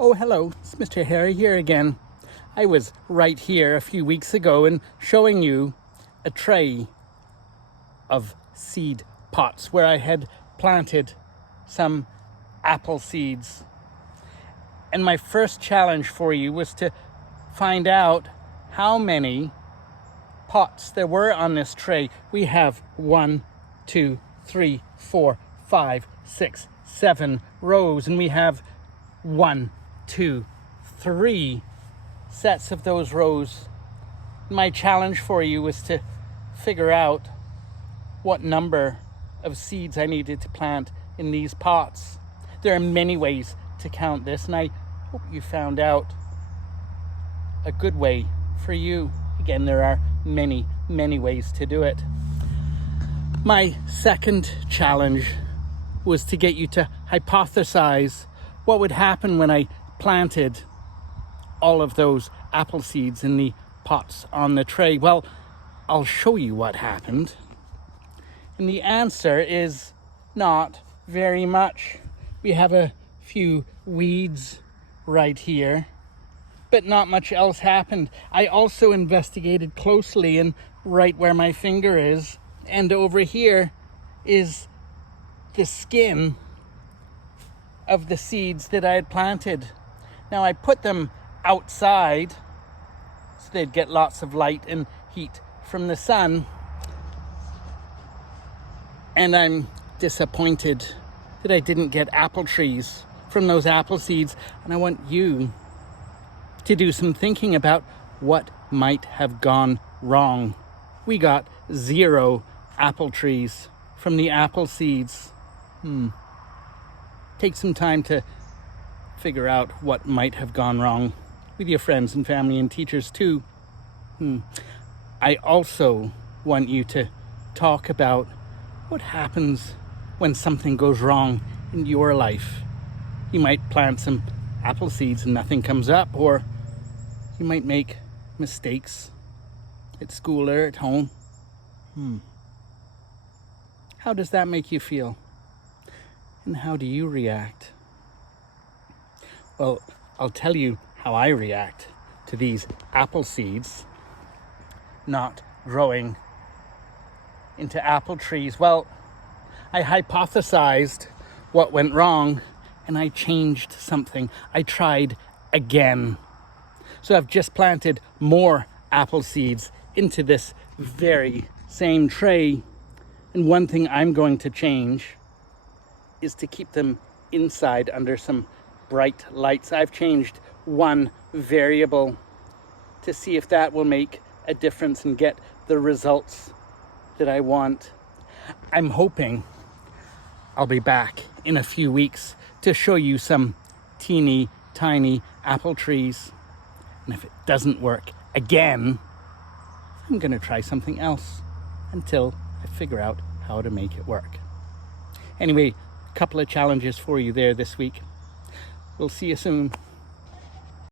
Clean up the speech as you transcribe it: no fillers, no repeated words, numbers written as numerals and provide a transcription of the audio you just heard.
Oh, hello, it's Mr. Harry here again. I was right here a few weeks ago and showing you a tray of seed pots where I had planted some apple seeds. And my first challenge for you was to find out how many pots there were on this tray. We have 1, 2, 3, 4, 5, 6, 7 rows, and we have 1, 2, 3 sets of those rows. My challenge for you was to figure out what number of seeds I needed to plant in these pots. There are many ways to count this, and I hope you found out a good way for you. Again, there are many ways to do it. My second challenge was to get you to hypothesize what would happen when I planted all of those apple seeds in the pots on the tray. Well, I'll show you what happened. And the answer is not very much. We have a few weeds right here, but not much else happened. I also investigated closely, and right where my finger is and over here is the skin of the seeds that I had planted. Now I put them outside so they'd get lots of light and heat from the sun, and I'm disappointed that I didn't get apple trees from those apple seeds. And I want you to do some thinking about what might have gone wrong. We got 0 apple trees from the apple seeds. Take some time to figure out what might have gone wrong with your friends and family and teachers too. I also want you to talk about what happens when something goes wrong in your life. You might plant some apple seeds and nothing comes up, or you might make mistakes at school or at home. How does that make you feel? And how do you react? Well, I'll tell you how I react to these apple seeds not growing into apple trees. Well, I hypothesized what went wrong, and I changed something. I tried again. So I've just planted more apple seeds into this very same tray. And one thing I'm going to change is to keep them inside under some bright lights. I've changed one variable to see if that will make a difference and get the results that I want. I'm hoping I'll be back in a few weeks to show you some teeny tiny apple trees. And if it doesn't work again, I'm going to try something else until I figure out how to make it work. Anyway, a couple of challenges for you there this week. We'll see you soon.